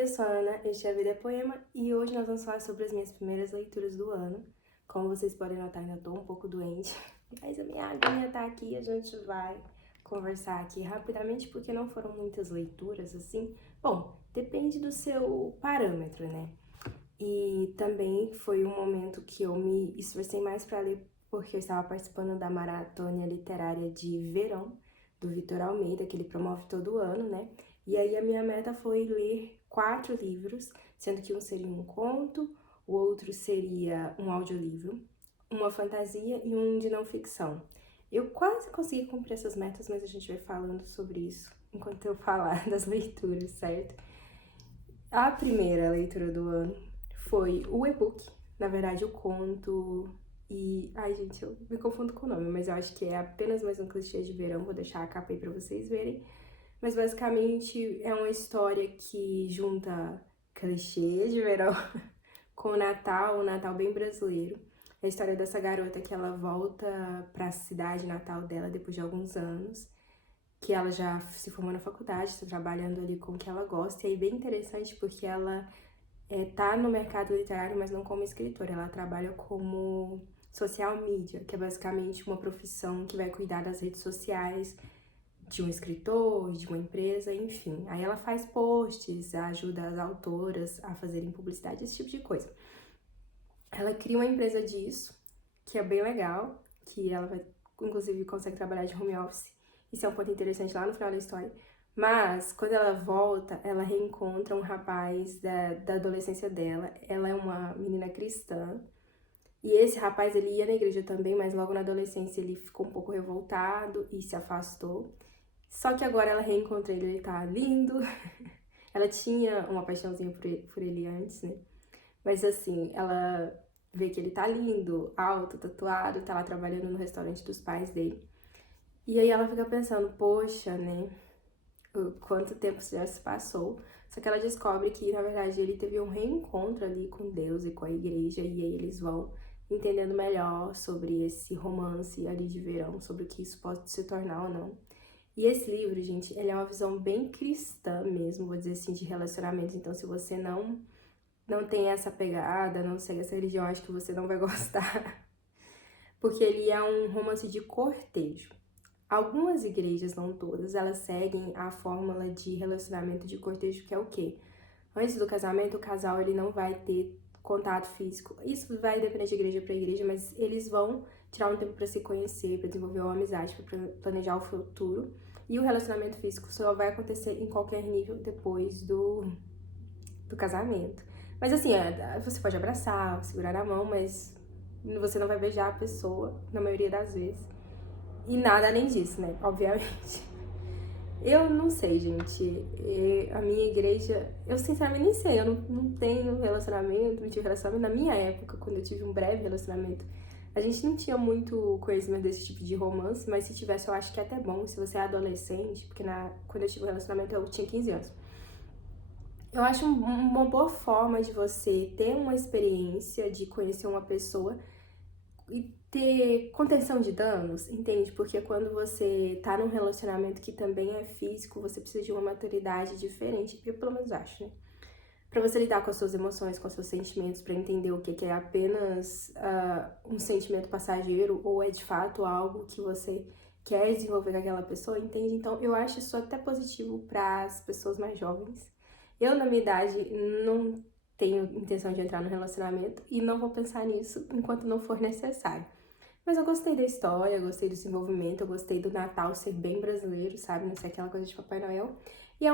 eu sou a Ana, este é a Vida é Poema e hoje nós vamos falar sobre as minhas primeiras leituras do ano. Como vocês podem notar, ainda tô um pouco doente, mas a minha aguinha tá aqui e a gente vai conversar aqui rapidamente porque não foram muitas leituras assim. Bom, depende do seu parâmetro, né? E também foi um momento que eu me esforcei mais para ler porque eu estava participando da maratona literária de verão do Vitor Almeida, que ele promove todo ano, né? E aí a minha meta foi ler 4 livros, sendo que um seria um conto, o outro seria um audiolivro, uma fantasia e um de não ficção. Eu quase consegui cumprir essas metas, mas a gente vai falando sobre isso enquanto eu falar das leituras, certo? A primeira leitura do ano foi o e-book, na verdade o conto e... Ai, gente, eu me confundo com o nome, mas eu acho que é apenas mais um clichê de verão, vou deixar a capa aí pra vocês verem. Mas basicamente é uma história que junta clichê de verão com o Natal, um Natal bem brasileiro. É a história dessa garota que ela volta pra cidade natal dela depois de alguns anos, que ela já se formou na faculdade, está trabalhando ali com o que ela gosta, e aí bem interessante porque ela tá no mercado literário, mas não como escritora, ela trabalha como social media, que é basicamente uma profissão que vai cuidar das redes sociais de um escritor, de uma empresa, enfim. Aí ela faz posts, ajuda as autoras a fazerem publicidade, esse tipo de coisa. Ela cria uma empresa disso, que é bem legal, que ela vai, inclusive, consegue trabalhar de home office. Isso é um ponto interessante lá no final da história. Mas, quando ela volta, ela reencontra um rapaz da adolescência dela. Ela é uma menina cristã. E esse rapaz, ele ia na igreja também, mas logo na adolescência ele ficou um pouco revoltado e se afastou. Só que agora ela reencontra ele tá lindo. Ela tinha uma paixãozinha por ele antes, né? Mas assim, ela vê que ele tá lindo, alto, tatuado, tá lá trabalhando no restaurante dos pais dele. E aí ela fica pensando, poxa, né? Quanto tempo já se passou. Só que ela descobre que, na verdade, ele teve um reencontro ali com Deus e com a igreja, e aí eles vão entendendo melhor sobre esse romance ali de verão, sobre o que isso pode se tornar ou não. E esse livro, gente, ele é uma visão bem cristã mesmo, vou dizer assim, de relacionamentos. Então, se você não tem essa pegada, não segue essa religião, acho que você não vai gostar. Porque ele é um romance de cortejo. Algumas igrejas, não todas, elas seguem a fórmula de relacionamento de cortejo, que é o quê? Antes do casamento, o casal ele não vai ter contato físico. Isso vai depender de igreja para igreja, mas eles vão tirar um tempo para se conhecer, para desenvolver uma amizade, para planejar o futuro. E o relacionamento físico só vai acontecer em qualquer nível depois do casamento. Mas assim, você pode abraçar, segurar a mão, mas você não vai beijar a pessoa, na maioria das vezes. E nada além disso, né? Obviamente. Eu não sei, gente. A minha igreja, eu sinceramente nem sei. Eu não tenho relacionamento, não tive relacionamento. Na minha época, quando eu tive um breve relacionamento, a gente não tinha muito conhecimento desse tipo de romance, mas se tivesse, eu acho que é até bom se você é adolescente, porque quando eu tive um relacionamento eu tinha 15 anos. Eu acho uma boa forma de você ter uma experiência de conhecer uma pessoa e ter contenção de danos, entende? Porque quando você tá num relacionamento que também é físico, você precisa de uma maturidade diferente, eu pelo menos acho, né? Pra você lidar com as suas emoções, com os seus sentimentos, pra entender o que é apenas um sentimento passageiro ou é de fato algo que você quer desenvolver com aquela pessoa, entende? Então eu acho isso até positivo para as pessoas mais jovens. Eu, na minha idade, não tenho intenção de entrar no relacionamento e não vou pensar nisso enquanto não for necessário. Mas eu gostei da história, eu gostei do desenvolvimento, eu gostei do Natal ser bem brasileiro, sabe? Não ser aquela coisa de Papai Noel. E é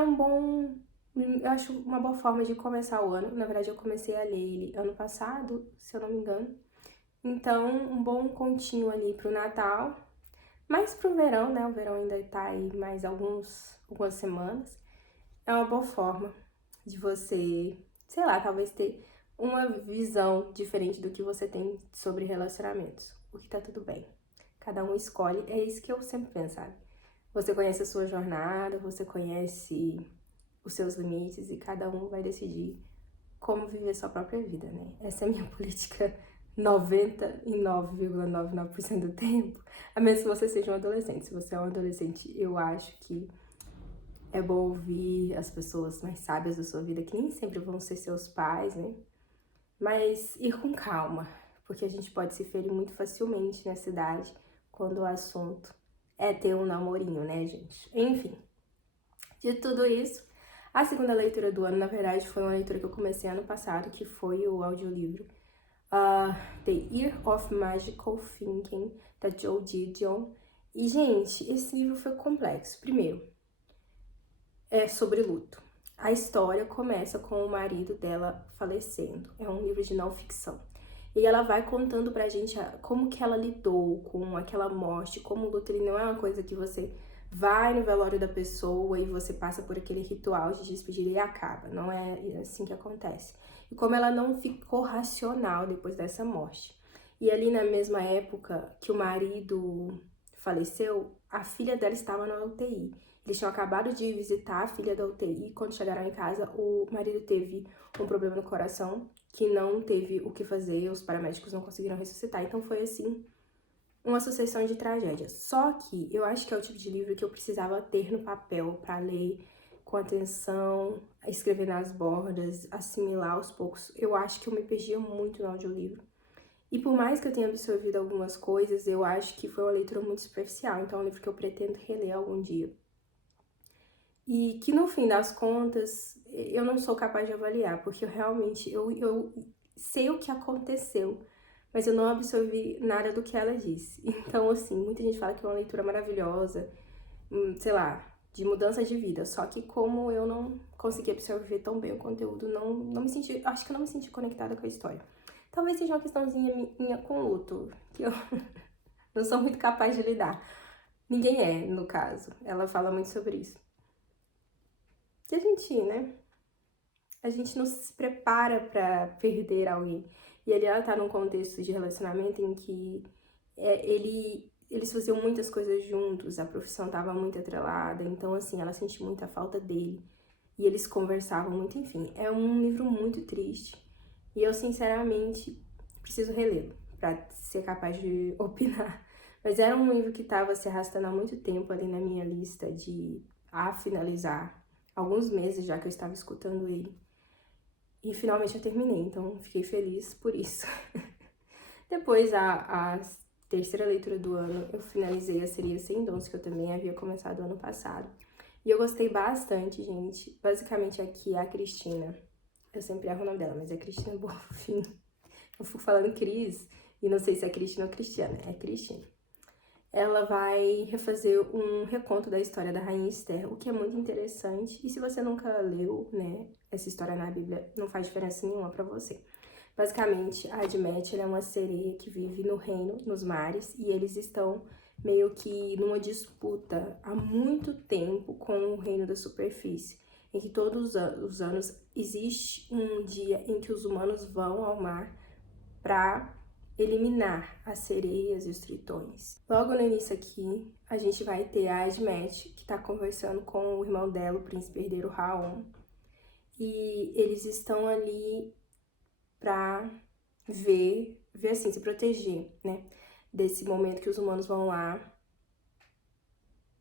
eu acho uma boa forma de começar o ano. Na verdade, eu comecei a ler ele ano passado, se eu não me engano. Então, um bom continho ali pro Natal. Mais pro verão, né? O verão ainda tá aí mais algumas semanas. É uma boa forma de você, sei lá, talvez ter uma visão diferente do que você tem sobre relacionamentos. O que tá tudo bem. Cada um escolhe, é isso que eu sempre penso, sabe? Você conhece a sua jornada, você conhece os seus limites e cada um vai decidir como viver sua própria vida, né? Essa é a minha política 99,99% do tempo, a menos que você seja um adolescente. Se você é um adolescente, eu acho que É bom ouvir as pessoas mais sábias da sua vida, que nem sempre vão ser seus pais, né? Mas ir com calma, porque a gente pode se ferir muito facilmente nessa idade quando o assunto é ter um namorinho, né, gente? Enfim, de tudo isso, a segunda leitura do ano, na verdade, foi uma leitura que eu comecei ano passado, que foi o audiolivro The Year of Magical Thinking, da Joe Didion. E, gente, esse livro foi complexo. Primeiro, é sobre luto. A história começa com o marido dela falecendo. É um livro de não ficção. E ela vai contando pra gente como que ela lidou com aquela morte, como o luto ele não é uma coisa que você vai no velório da pessoa e você passa por aquele ritual de despedir e acaba. Não é assim que acontece. E como ela não ficou racional depois dessa morte. E ali na mesma época que o marido faleceu, a filha dela estava na UTI. Eles tinham acabado de visitar a filha da UTI. Quando chegaram em casa, o marido teve um problema no coração que não teve o que fazer, os paramédicos não conseguiram ressuscitar. Então foi assim, uma sucessão de tragédias. Só que eu acho que é o tipo de livro que eu precisava ter no papel para ler com atenção, escrever nas bordas, assimilar aos poucos. Eu acho que eu me perdia muito no audiolivro. E por mais que eu tenha absorvido algumas coisas, eu acho que foi uma leitura muito superficial. Então é um livro que eu pretendo reler algum dia. E que no fim das contas, eu não sou capaz de avaliar, porque eu realmente, eu sei o que aconteceu, mas eu não absorvi nada do que ela disse. Então, assim, muita gente fala que é uma leitura maravilhosa, sei lá, de mudança de vida. Só que como eu não consegui absorver tão bem o conteúdo, não me senti, acho que eu não me senti conectada com a história. Talvez seja uma questãozinha minha com luto, que eu não sou muito capaz de lidar. Ninguém é, no caso. Ela fala muito sobre isso. Que a gente, né? A gente não se prepara pra perder alguém. E ali ela tá num contexto de relacionamento em que eles faziam muitas coisas juntos, a profissão tava muito atrelada, então assim, ela sentiu muita falta dele. E eles conversavam muito, enfim. É um livro muito triste. E eu, sinceramente, preciso relê-lo pra ser capaz de opinar. Mas era um livro que tava se arrastando há muito tempo ali na minha lista de finalizar. Alguns meses já que eu estava escutando ele. E finalmente eu terminei, então fiquei feliz por isso. Depois, a terceira leitura do ano, eu finalizei a Sereia Sem Dons, que eu também havia começado ano passado. E eu gostei bastante, gente. Basicamente aqui é a Cristina. Eu sempre erro o nome dela, mas é Cristina Bonfim. Eu fico falando Cris, e não sei se é Cristina ou Cristiana, é Cristina. Ela vai refazer um reconto da história da Rainha Esther, o que é muito interessante. E se você nunca leu, né, essa história na Bíblia, não faz diferença nenhuma pra você. Basicamente, a Admete é uma sereia que vive no reino, nos mares, e eles estão meio que numa disputa há muito tempo com o reino da superfície, em que todos os anos existe um dia em que os humanos vão ao mar para eliminar as sereias e os tritões. Logo no início aqui, a gente vai ter a Admete, que está conversando com o irmão dela, o príncipe herdeiro Raon, e eles estão ali para ver assim, se proteger, né, desse momento que os humanos vão lá,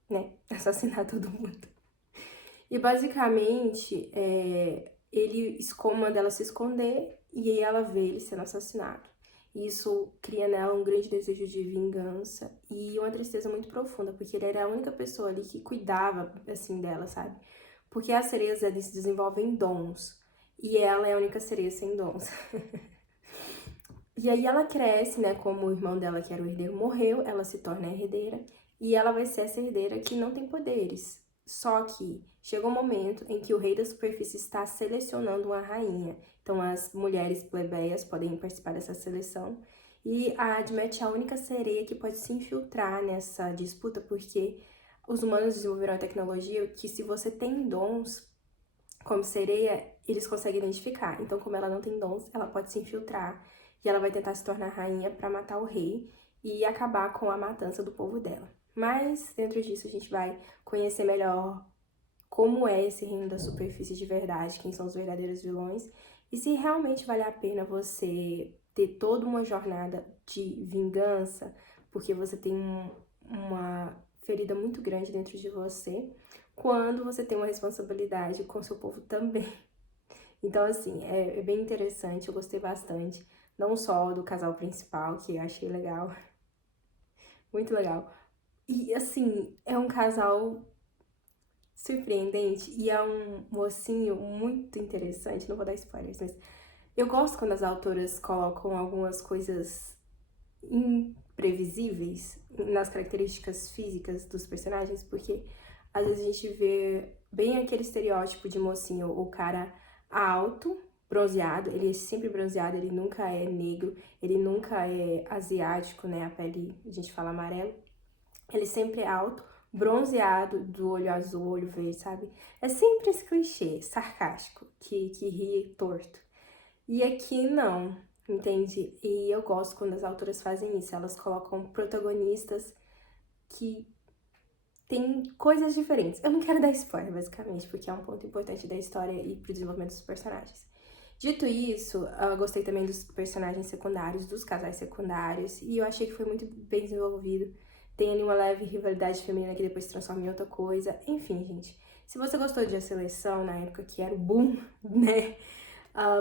né, assassinar todo mundo. E basicamente, ele manda ela se esconder e aí ela vê ele sendo assassinado. E isso cria nela um grande desejo de vingança e uma tristeza muito profunda, porque ele era a única pessoa ali que cuidava, assim, dela, sabe? Porque as sereias, eles desenvolvem dons, e ela é a única sereia sem dons. E aí ela cresce, né, como o irmão dela, que era o herdeiro, morreu, ela se torna a herdeira, e ela vai ser essa herdeira que não tem poderes. Só que chega um momento em que o rei da superfície está selecionando uma rainha. Então as mulheres plebeias podem participar dessa seleção. E a Admete é a única sereia que pode se infiltrar nessa disputa, porque os humanos desenvolveram a tecnologia que se você tem dons como sereia, eles conseguem identificar. Então, como ela não tem dons, ela pode se infiltrar e ela vai tentar se tornar rainha para matar o rei e acabar com a matança do povo dela. Mas, dentro disso, a gente vai conhecer melhor como é esse reino da superfície de verdade, quem são os verdadeiros vilões, e se realmente vale a pena você ter toda uma jornada de vingança, porque você tem uma ferida muito grande dentro de você, quando você tem uma responsabilidade com o seu povo também. Então, assim, é bem interessante, eu gostei bastante. Não só do casal principal, que eu achei legal, muito legal. E, assim, é um casal surpreendente e é um mocinho muito interessante. Não vou dar spoilers, mas eu gosto quando as autoras colocam algumas coisas imprevisíveis nas características físicas dos personagens, porque às vezes a gente vê bem aquele estereótipo de mocinho, o cara alto, bronzeado, ele é sempre bronzeado, ele nunca é negro, ele nunca é asiático, né, a pele, a gente fala amarelo, ele sempre é alto, bronzeado, do olho azul, olho verde, sabe? É sempre esse clichê sarcástico, que ri torto. E aqui não, entende? E eu gosto quando as autoras fazem isso, elas colocam protagonistas que têm coisas diferentes. Eu não quero dar spoiler, basicamente, porque é um ponto importante da história e pro desenvolvimento dos personagens. Dito isso, eu gostei também dos personagens secundários, dos casais secundários, e eu achei que foi muito bem desenvolvido. Tem ali uma leve rivalidade feminina que depois se transforma em outra coisa. Enfim, gente, se você gostou de A Seleção, na época que era o boom, né?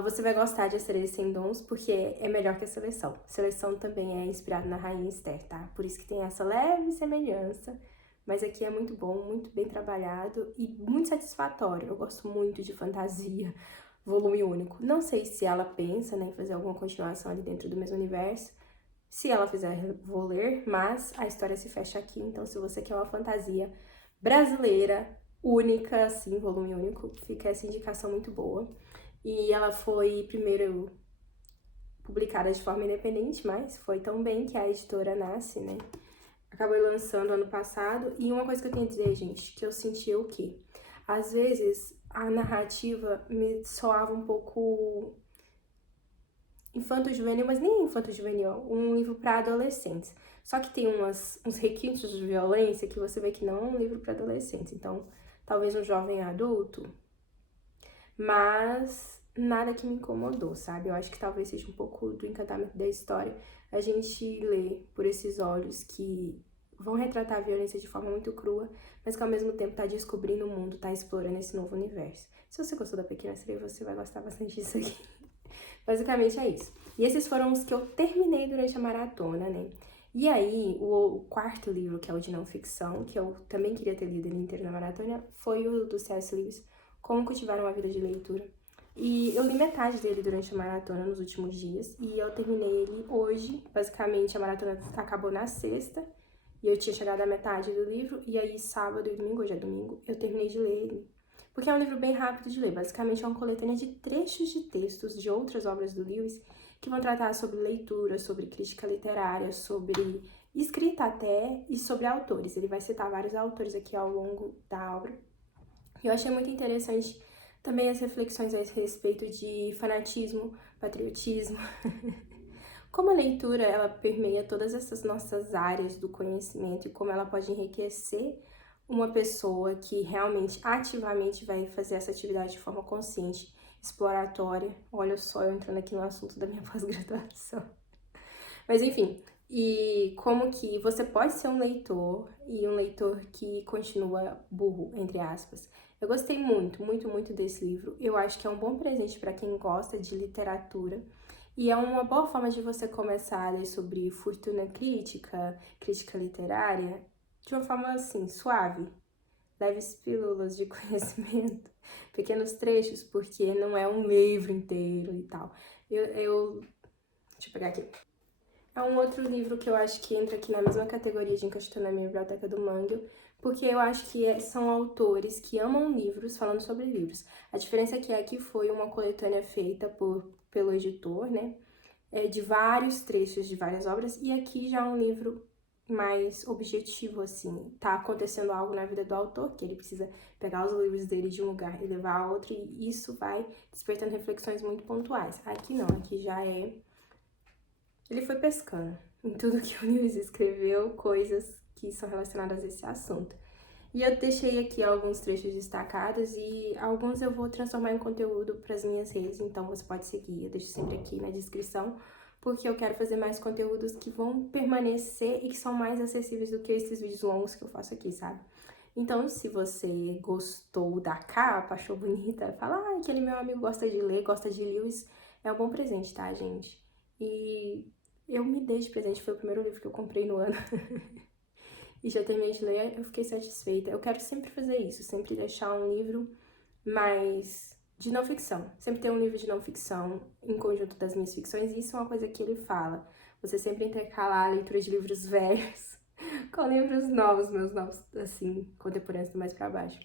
Você vai gostar de A Cereja Sem Dons, porque é melhor que A Seleção. A Seleção também é inspirada na Rainha Esther, tá? Por isso que tem essa leve semelhança. Mas aqui é muito bom, muito bem trabalhado e muito satisfatório. Eu gosto muito de fantasia, volume único. Não sei se ela pensa, né, em fazer alguma continuação ali dentro do mesmo universo. Se ela fizer, vou ler, mas a história se fecha aqui. Então, se você quer uma fantasia brasileira, única, assim, volume único, fica essa indicação muito boa. E ela foi primeiro publicada de forma independente, mas foi tão bem que a editora Nasce, né, acabou lançando ano passado. E uma coisa que eu tenho a dizer, gente, que eu senti o quê? Às vezes, a narrativa me soava um pouco infanto-juvenil, mas nem infanto-juvenil, um livro para adolescentes. Só que tem uns requintes de violência que você vê que não é um livro para adolescentes. Então, talvez um jovem adulto, mas nada que me incomodou, sabe? Eu acho que talvez seja um pouco do encantamento da história a gente lê por esses olhos que vão retratar a violência de forma muito crua, mas que ao mesmo tempo tá descobrindo o mundo, tá explorando esse novo universo. Se você gostou da Pequena Sereia, você vai gostar bastante disso aqui. Basicamente é isso. E esses foram os que eu terminei durante a maratona, né? E aí, o quarto livro, que é o de não ficção, que eu também queria ter lido ele inteiro na maratona, foi o do C.S. Lewis, Como Cultivar uma Vida de Leitura. E eu li metade dele durante a maratona nos últimos dias, e eu terminei ele hoje. Basicamente, a maratona acabou na sexta, e eu tinha chegado à metade do livro, e aí sábado e domingo, hoje é domingo, eu terminei de ler ele. Porque é um livro bem rápido de ler, basicamente é uma coletânea de trechos de textos de outras obras do Lewis, que vão tratar sobre leitura, sobre crítica literária, sobre escrita até, e sobre autores. Ele vai citar vários autores aqui ao longo da obra. Eu achei muito interessante também as reflexões a respeito de fanatismo, patriotismo. Como a leitura, ela permeia todas essas nossas áreas do conhecimento e como ela pode enriquecer uma pessoa que realmente, ativamente vai fazer essa atividade de forma consciente, exploratória. Olha só, eu entrando aqui no assunto da minha pós-graduação. Mas enfim, e como que você pode ser um leitor e um leitor que continua burro, entre aspas. Eu gostei muito, muito, muito desse livro. Eu acho que é um bom presente para quem gosta de literatura. E é uma boa forma de você começar a ler sobre fortuna crítica, crítica literária, de uma forma assim, suave. Leves pílulas de conhecimento, pequenos trechos, porque não é um livro inteiro e tal. Deixa eu pegar aqui. É um outro livro que eu acho que entra aqui na mesma categoria de Encaixotou na minha biblioteca do Mangue, porque eu acho que são autores que amam livros, falando sobre livros. A diferença é que foi uma coletânea feita pelo editor, né? De vários trechos de várias obras, e aqui já é um livro mais objetivo, assim. Tá acontecendo algo na vida do autor, que ele precisa pegar os livros dele de um lugar e levar a outro, e isso vai despertando reflexões muito pontuais. Aqui não, aqui já é... Ele foi pescando em tudo que o Lewis escreveu, coisas que são relacionadas a esse assunto. E eu deixei aqui alguns trechos destacados e alguns eu vou transformar em conteúdo para as minhas redes, então você pode seguir, eu deixo sempre aqui na descrição, porque eu quero fazer mais conteúdos que vão permanecer e que são mais acessíveis do que esses vídeos longos que eu faço aqui, sabe? Então, se você gostou da capa, achou bonita, fala, ah, aquele meu amigo gosta de ler, gosta de Lewis, é um bom presente, tá, gente? E eu me dei de presente, foi o primeiro livro que eu comprei no ano. E já terminei de ler, eu fiquei satisfeita. Eu quero sempre fazer isso, sempre deixar um livro mais de não ficção. Sempre ter um livro de não ficção em conjunto das minhas ficções, e isso é uma coisa que ele fala. Você sempre intercalar a leitura de livros velhos com livros novos, meus novos, assim, contemporâneos mais pra baixo.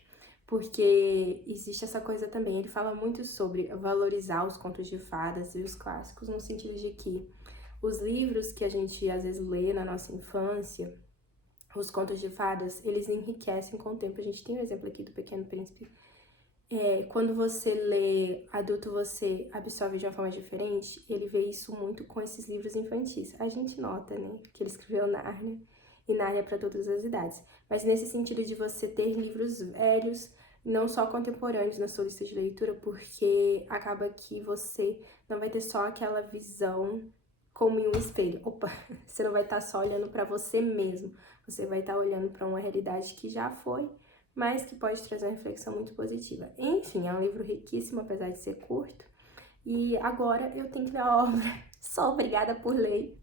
Porque existe essa coisa também, ele fala muito sobre valorizar os contos de fadas e os clássicos, no sentido de que os livros que a gente às vezes lê na nossa infância, os contos de fadas, eles enriquecem com o tempo. A gente tem um exemplo aqui do Pequeno Príncipe. Quando você lê adulto, você absorve de uma forma diferente. Ele vê isso muito com esses livros infantis. A gente nota, né, que ele escreveu Nárnia, e Nárnia para todas as idades. Mas nesse sentido de você ter livros velhos, não só contemporâneos na sua lista de leitura, porque acaba que você não vai ter só aquela visão como em um espelho. Opa, você não vai estar só olhando para você mesmo. Você vai estar olhando para uma realidade que já foi, mas que pode trazer uma reflexão muito positiva. Enfim, é um livro riquíssimo, apesar de ser curto. E agora eu tenho que ler a obra. Sou obrigada por ler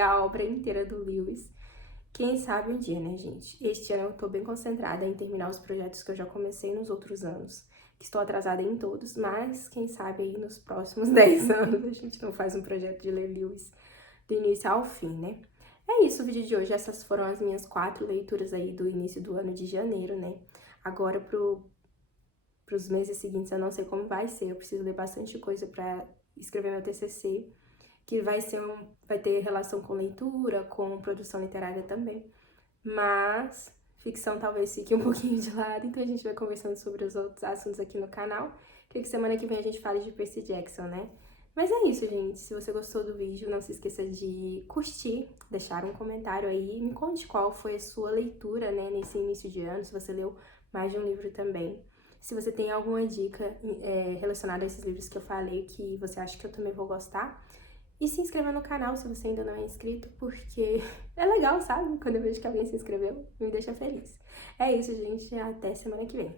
a obra inteira do Lewis. Quem sabe um dia, né, gente? Este ano eu tô bem concentrada em terminar os projetos que eu já comecei nos outros anos. Que estou atrasada em todos, mas quem sabe aí nos próximos 10 anos a gente não faz um projeto de ler Lewis do início ao fim, né? É isso o vídeo de hoje. Essas foram as minhas 4 leituras aí do início do ano de janeiro, né? Agora pros meses seguintes eu não sei como vai ser. Eu preciso ler bastante coisa pra escrever meu TCC, que vai ter relação com leitura, com produção literária também. Mas ficção talvez fique um pouquinho de lado, então a gente vai conversando sobre os outros assuntos aqui no canal. Queria que semana que vem a gente fale de Percy Jackson, né? Mas é isso, gente. Se você gostou do vídeo, não se esqueça de curtir, deixar um comentário aí. Me conte qual foi a sua leitura, né, nesse início de ano, se você leu mais de um livro também. Se você tem alguma dica relacionada a esses livros que eu falei que você acha que eu também vou gostar. E se inscreva no canal se você ainda não é inscrito, porque é legal, sabe? Quando eu vejo que alguém se inscreveu, me deixa feliz. É isso, gente. Até semana que vem.